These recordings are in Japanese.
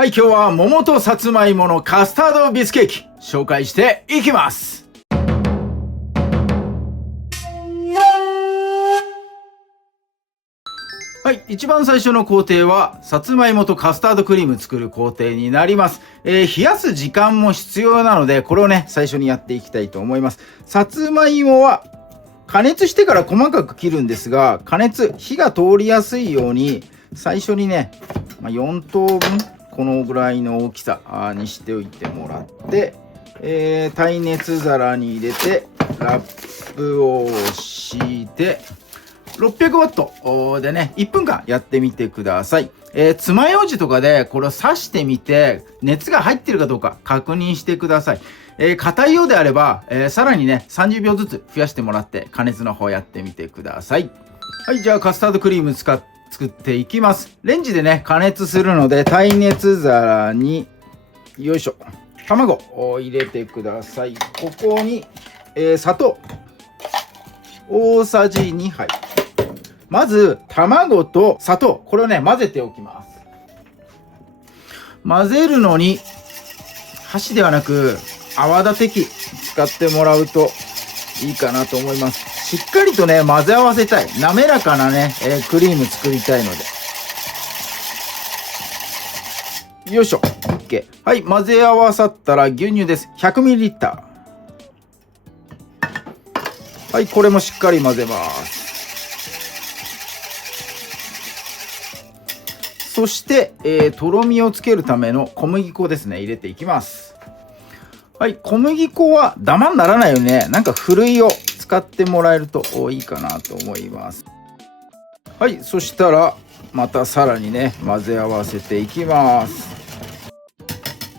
はい、今日は桃とさつまいものカスタードビスケーキ紹介していきます。はい、一番最初の工程はさつまいもとカスタードクリーム作る工程になります。冷やす時間も必要なので、これをね最初にやっていきたいと思います。さつまいもは加熱してから細かく切るんですが、火が通りやすいように最初にね、4等分このぐらいの大きさにしておいてもらって、耐熱皿に入れてラップをして600ワットでね1分間やってみてください。爪楊枝とかでこれを刺してみて熱が入ってるかどうか確認してください。硬いようであれば、さらにね30秒ずつ増やしてもらって加熱の方やってみてください。はい、じゃあカスタードクリーム作っていきます。レンジでね加熱するので耐熱皿によいしょ卵を入れてください。ここに、砂糖大さじ2杯。まず卵と砂糖これをね混ぜておきます。混ぜるのに箸ではなく泡立て器使ってもらうといいかなと思います。しっかりとね混ぜ合わせたい、滑らかなね、クリーム作りたいので。よいしょ OK。 はい、混ぜ合わさったら牛乳です。 100ml。 はい、これもしっかり混ぜます。そして、とろみをつけるための小麦粉ですね入れていきます。はい、小麦粉はダマにならないようにねなんかふるいを使ってもらえるといいかなと思います。はい、そしたらまたさらにね混ぜ合わせていきます。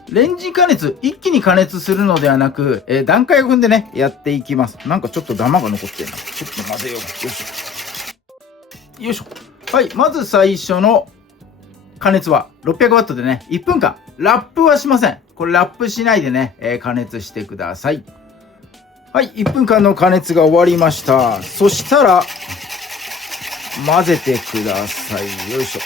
レンジ加熱、一気に加熱するのではなく、段階を踏んでねやっていきます。なんかちょっとダマが残ってるな。ちょっと混ぜよう。よいしょよいしょ。はい、まず最初の加熱は600ワットでね1分間。ラップはしません。これラップしないでね、加熱してください。はい、1分間の加熱が終わりました。そしたら混ぜてください。よいしょ。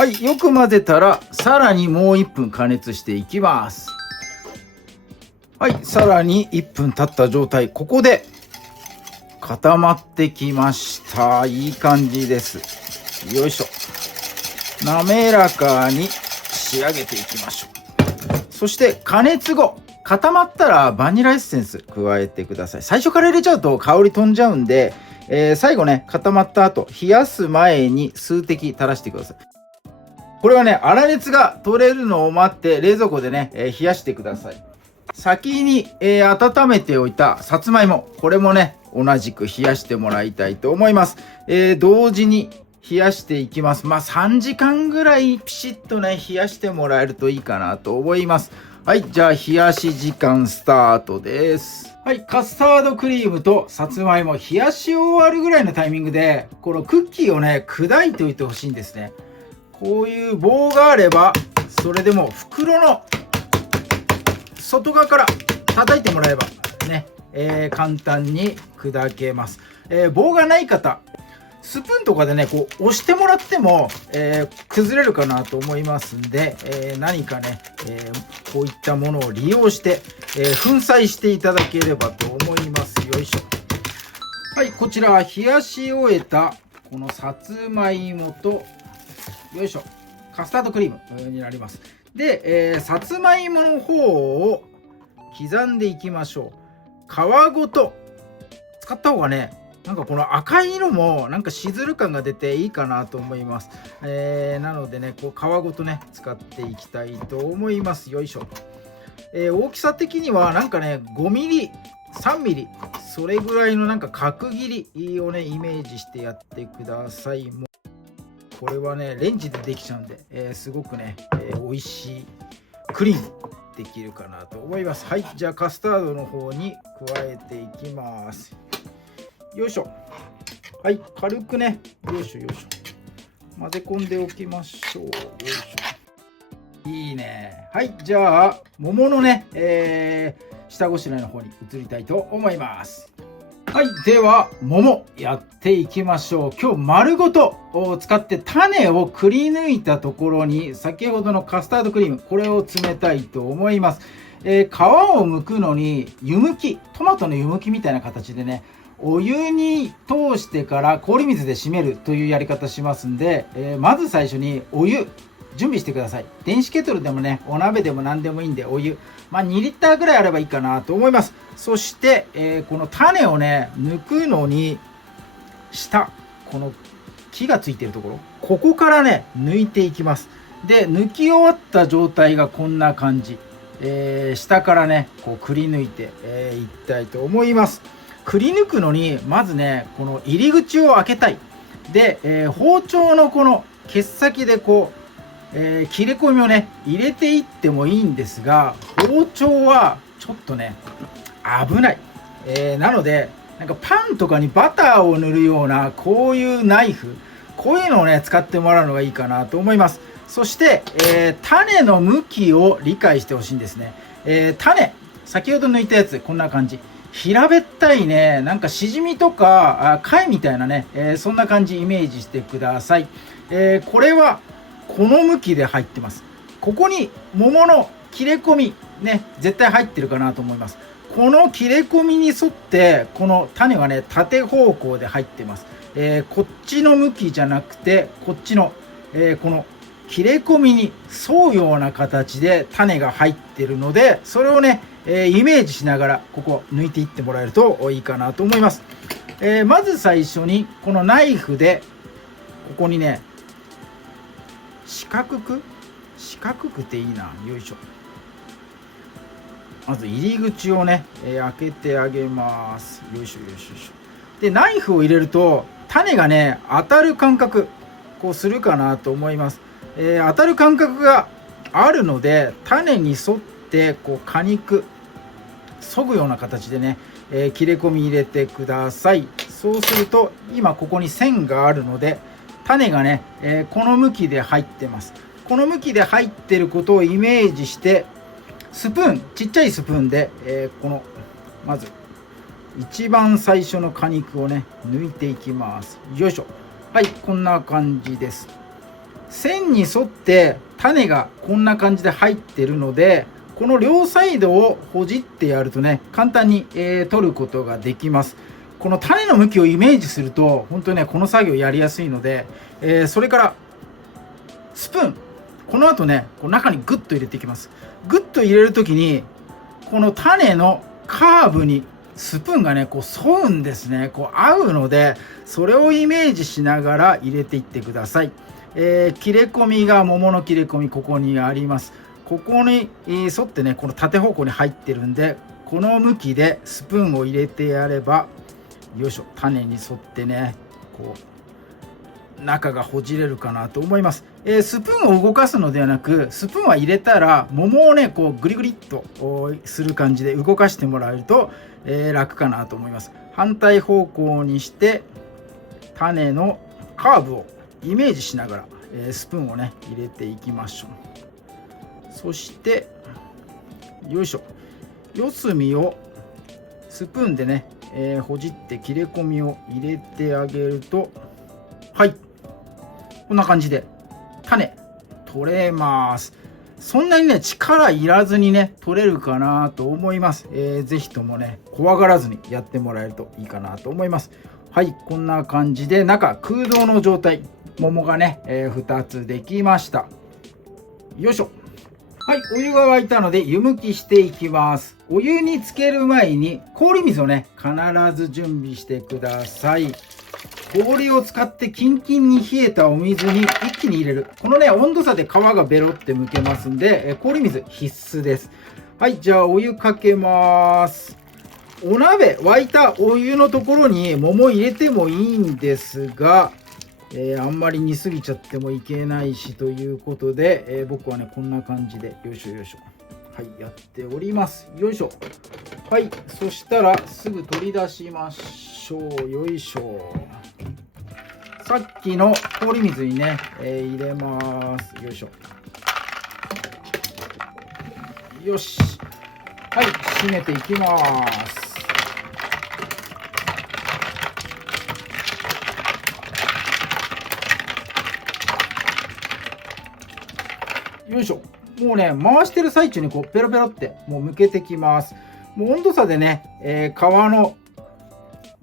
はい、よく混ぜたらさらにもう1分加熱していきます。はい、さらに1分経った状態。ここで固まってきました。いい感じです。よいしょ。滑らかに仕上げていきましょう。そして加熱後固まったらバニラエッセンス加えてください。最初から入れちゃうと香り飛んじゃうんで、最後ね固まった後冷やす前に数滴垂らしてください。これはね粗熱が取れるのを待って冷蔵庫でね、冷やしてください。先に、温めておいたさつまいもこれもね同じく冷やしてもらいたいと思います。同時に冷やしていきます。3時間ぐらいピシッとね冷やしてもらえるといいかなと思います。はい、じゃあ冷やし時間スタートです。はい、カスタードクリームとさつまいも冷やし終わるぐらいのタイミングでこのクッキーをね砕いておいてほしいんですね。こういう棒があればそれでも袋の外側から叩いてもらえばね、簡単に砕けます。棒がない方スプーンとかでねこう押してもらっても、崩れるかなと思いますんで、何かね、こういったものを利用して、粉砕していただければと思います。よいしょ。はい、こちら冷やし終えたこのさつまいもとよいしょカスタードクリームになります。で、さつまいもの方を刻んでいきましょう。皮ごと使った方がねなんかこの赤い色もなんかしずる感が出ていいかなと思います。なのでねこう皮ごとね使っていきたいと思います。よいしょ。大きさ的にはなんかね 5mm 3mm それぐらいのなんか角切りをねイメージしてやってください。もうこれはねレンジでできちゃうんで、すごくね、美味しいクリームできるかなと思います。はい、じゃあカスタードの方に加えていきます。よいしょ。はい、軽くねよいしょよいしょ混ぜ込んでおきましょう。よいしょ。いいね。はい、じゃあ桃のね、下ごしらえの方に移りたいと思います。はい、では桃やっていきましょう。今日丸ごとを使って種をくり抜いたところに先ほどのカスタードクリーム、これを詰めたいと思います。皮を剥くのに湯むき、トマトの湯むきみたいな形でね、お湯に通してから氷水で締めるというやり方しますんで、まず最初にお湯準備してください。電子ケトルでもね、お鍋でも何でもいいんで、お湯、2リッターぐらいあればいいかなと思います。そして、この種をね抜くのに下、この木がついてるところ、ここからね抜いていきます。で抜き終わった状態がこんな感じ、下からねこうくり抜いていきたいと思います。くり抜くのにまずねこの入り口を開けたい。で、包丁のこの毛先でこう切れ込みをね入れていってもいいんですが、包丁はちょっとね危ない、なのでなんかパンとかにバターを塗るようなこういうナイフ、こういうのをね使ってもらうのがいいかなと思います。そして、種の向きを理解してほしいんですね。種先ほど抜いたやつこんな感じ、平べったいね、なんかしじみとか貝みたいなね、そんな感じイメージしてください。これはこの向きで入ってます。ここに桃の切れ込みね絶対入ってるかなと思います。この切れ込みに沿ってこの種はね縦方向で入ってます。こっちの向きじゃなくてこっちの、この切れ込みに沿うような形で種が入ってるので、それをね、イメージしながらここ抜いていってもらえるといいかなと思います。まず最初にこのナイフでここにね四角くていいな、よいしょ。まず入り口をね、開けてあげます。よいしょよいしょよいしょ。でナイフを入れると種がね当たる感覚こうするかなと思います。当たる感覚があるので種に沿ってこう果肉そぐような形でね、切れ込み入れてください。そうすると今ここに線があるので種がね、この向きで入ってます。この向きで入ってることをイメージしてスプーン、ちっちゃいスプーンで、このまず一番最初の果肉をね抜いていきます。よいしょ。はい、こんな感じです。線に沿って種がこんな感じで入ってるので、この両サイドをほじってやるとね簡単に、取ることができます。この種の向きをイメージすると本当にねこの作業やりやすいので、それからスプーン、この後ねこう中にグッと入れていきます。グッと入れる時にこの種のカーブにスプーンがねこう沿うんですね。こう合うのでそれをイメージしながら入れていってください。切れ込みが桃の切れ込みここにあります。ここに沿ってねこの縦方向に入ってるんで、この向きでスプーンを入れてやればよいしょ、種に沿ってねこう中がほじれるかなと思います。スプーンを動かすのではなく、スプーンは入れたら桃をねこうグリグリっとする感じで動かしてもらえると、楽かなと思います。反対方向にして種のカーブをイメージしながら、スプーンをね入れていきましょう。そしてよいしょ、四隅をスプーンでね、ほじって切れ込みを入れてあげると、はいこんな感じで種取れます。そんなにね力いらずにね取れるかなと思います。ぜひともね怖がらずにやってもらえるといいかなと思います。はい、こんな感じで中空洞の状態、桃がね、2つできました。よいしょ。はい、お湯が沸いたので湯むきしていきます。お湯につける前に氷水をね必ず準備してください。氷を使ってキンキンに冷えたお水に一気に入れる。このね温度差で皮がベロって剥けますんで、氷水必須です。はい、じゃあお湯かけます。お鍋沸いたお湯のところに桃入れてもいいんですが、あんまり煮すぎちゃってもいけないしということで、僕はねこんな感じでよいしょよいしょ、はいやっております。よいしょ。はい、そしたらすぐ取り出しましょう。よいしょ。さっきの氷水にね、入れます。よいしょ。よし。はい、締めていきます。よいしょ。もうね、回してる最中にこうペロペロってもう剥けてきます。もう温度差でね、皮の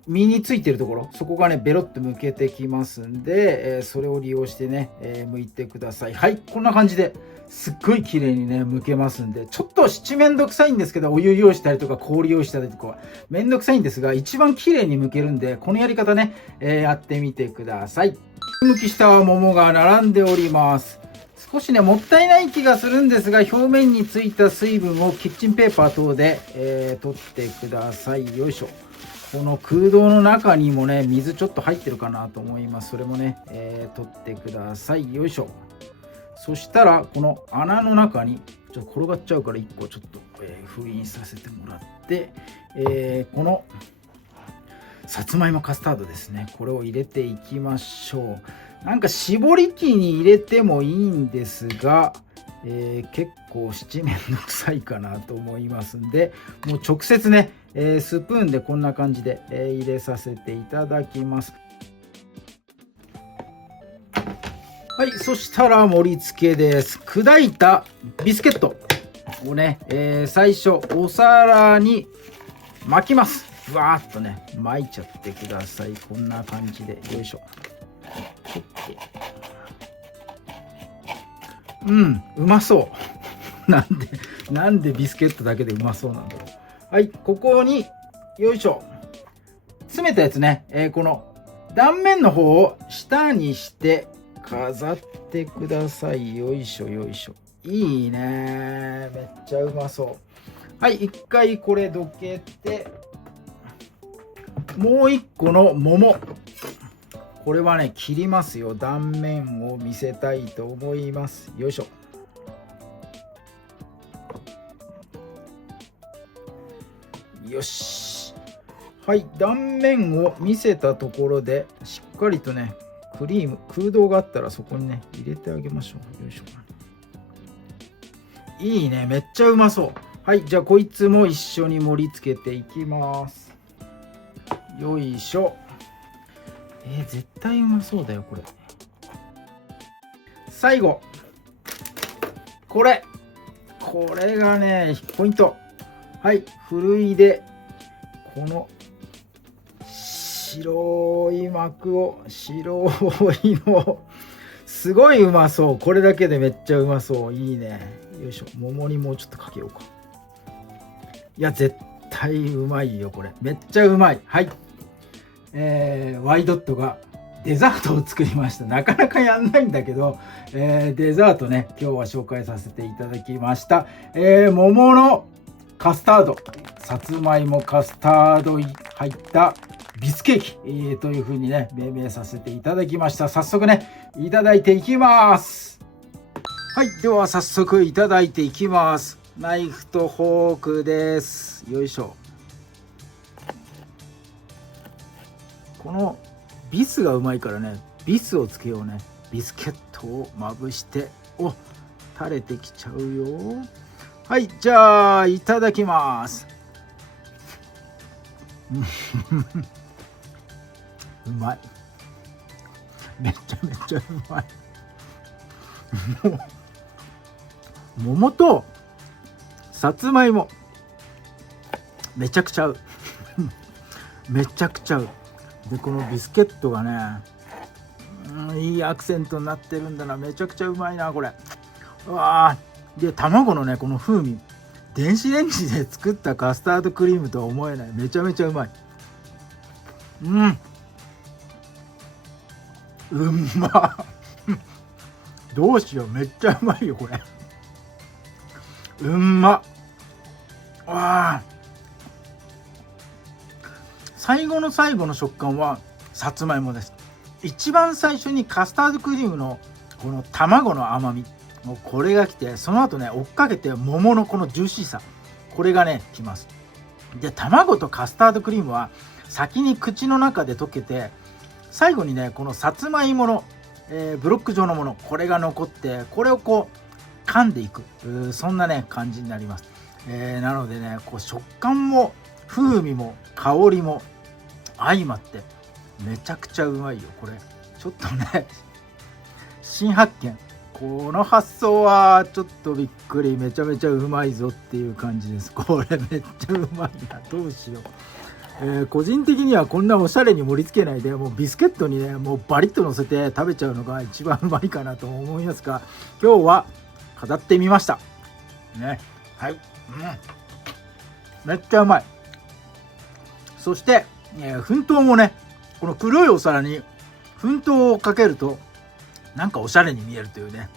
身についてるところ、そこがねベロッと剥けてきますんで、それを利用してね、剥いてください。はい、こんな感じですっごい綺麗にね剥けますんで、ちょっと七面倒くさいんですけど、お湯用意したりとか氷用意したりとかめんどくさいんですが、一番綺麗に剥けるんで、このやり方ね、やってみてください。むきした桃が並んでおります。少しねもったいない気がするんですが、表面についた水分をキッチンペーパー等で、取ってください。よいしょ。この空洞の中にもね水ちょっと入ってるかなと思います。それもね、取ってください。よいしょ。そしたらこの穴の中にちょっと転がっちゃうから1個ちょっと、封印させてもらって、このさつまいもカスタードですね、これを入れていきましょう。なんか絞り器に入れてもいいんですが、結構七面倒くさいかなと思いますんで、もう直接ね、スプーンでこんな感じで、入れさせていただきます。はい、そしたら盛り付けです。砕いたビスケットをね、最初お皿に巻きます。わーっとね巻いちゃってください。こんな感じで、よいしょ。うまそうなんでビスケットだけでうまそうなんだろう。はい、ここによいしょ、詰めたやつね、この断面の方を下にして飾ってください。よいしょよいしょ。いいね、めっちゃうまそう。はい、一回これどけて、もう一個の桃、これはね切りますよ。断面を見せたいと思います。よいしょ。よし。はい、断面を見せたところでしっかりとねクリーム、空洞があったらそこにね入れてあげましょう。よいしょ。いいね、めっちゃうまそう。はい、じゃあこいつも一緒に盛り付けていきます。よいしょ。絶対うまそうだよこれ。最後これがねポイント。はい、ふるいでこの白い膜を、白いのすごいうまそう。これだけでめっちゃうまそう。いいね。よいしょ。桃にもうちょっとかけようか。いや絶対うまいよこれ。めっちゃうまい。はい、ワイドットがデザートを作りました。なかなかやんないんだけど、デザートね今日は紹介させていただきました。桃のカスタード、さつまいもカスタード入ったビスケーキ、という風にね命名させていただきました。早速ねいただいていきます。はい、では早速いただいていきます。ナイフとフォークです。よいしょ。このビスがうまいからね、ビスをつけようね。ビスケットをまぶして、お、垂れてきちゃうよ。はい、じゃあいただきます。うまい。めちゃめちゃうまい。桃とさつまいもめちゃくちゃ合う。めちゃくちゃ合う。でこのビスケットがね、いいアクセントになってるんだな。めちゃくちゃうまいなこれ。うわー、で卵のねこの風味、電子レンジで作ったカスタードクリームとは思えない。めちゃめちゃうまい。うんまどうしよう、めっちゃうまいよこれ。うんま。わー、最後の最後の食感はさつまいもです。一番最初にカスタードクリームのこの卵の甘み、もうこれが来て、その後ね追っかけて桃のこのジューシーさ、これがねきます。で卵とカスタードクリームは先に口の中で溶けて、最後にねこのさつまいもの、ブロック状のもの、これが残って、これをこう噛んでいく、そんなね感じになります。なのでねこう食感も風味も香りも相まってめちゃくちゃうまいよこれ。ちょっとね新発見。この発想はちょっとびっくり。めちゃめちゃうまいぞっていう感じです。これめっちゃうまいな。どうしよう。個人的にはこんなおしゃれに盛り付けないで、もうビスケットにね、もうバリッと乗せて食べちゃうのが一番うまいかなと思いますが、今日は飾ってみましたね。はい、めっちゃうまい。そして、粉糖もね、この黒いお皿に粉糖をかけるとなんかおしゃれに見えるというね、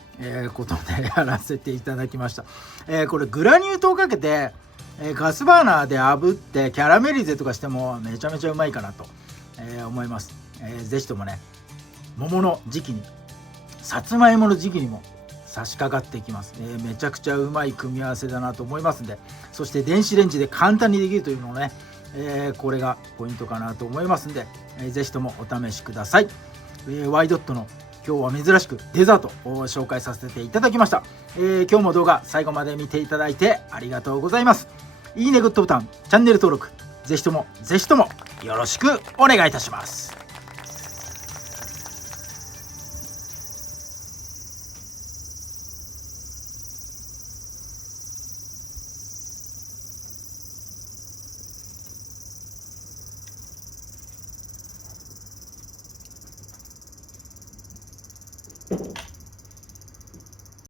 ことでやらせていただきました。これグラニュー糖をかけて、ガスバーナーで炙ってキャラメリゼとかしてもめちゃめちゃうまいかなと、思います。ぜひともね、桃の時期に、さつまいもの時期にも差し掛かっていきます。めちゃくちゃうまい組み合わせだなと思いますんで、そして電子レンジで簡単にできるというのをね、これがポイントかなと思いますんで、ぜひともお試しください。ワイドットの今日は珍しくデザートを紹介させていただきました。今日も動画最後まで見ていただいてありがとうございます。いいね、グッドボタン、チャンネル登録、ぜひともよろしくお願いいたします。